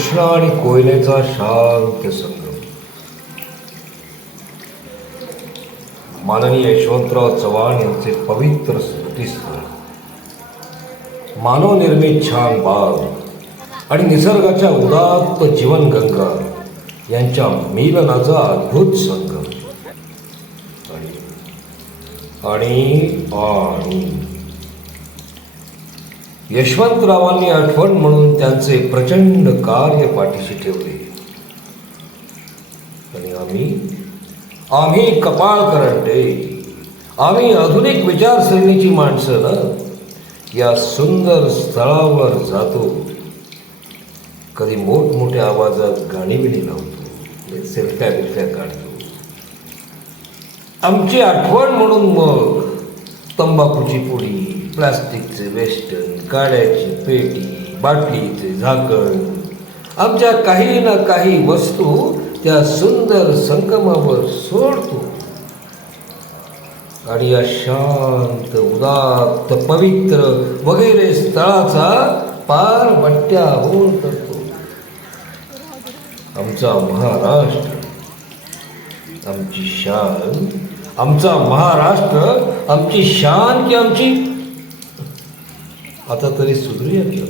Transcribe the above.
कृष्ण आणि कोयनेचा शांत संगम. माननीय यशवंतराव चव्हाण यांचे पवित्र स्मृतीस्थळ. मानवनिर्मित छान बाग आणि निसर्गाच्या उदात्त जीवनगंगा यांच्या मिलनाचा अद्भुत संगम. आणि आणि यशवंतरावांनी आठवण म्हणून त्यांचे प्रचंड कार्य पाठीशी ठेवले. आणि आम्ही आम्ही कपाळ करंटे आम्ही आधुनिक विचारसरणीची माणसं ना या सुंदर स्थळावर जातो. कधी मोठमोठ्या आवाजात गाणी बिणी लावतो सेल्फ्या बिल्फ्या काढतो. आमची आठवण म्हणून मग तंबाखूची पुडी प्लास्टिकचे वेस्टर्न काड्याची पेटी बाटलीचे झाकण. आमच्या काही ना काही वस्तू त्या सुंदर संगमावर सोडतो. आणि या शांत उदात्त पवित्र वगैरे स्थळाचा पार बट्ट्या होऊन करतो आमचा महाराष्ट्र आमची शान आमचा महाराष्ट्र आमची शान की आमची Atatürk suduru yapıyor.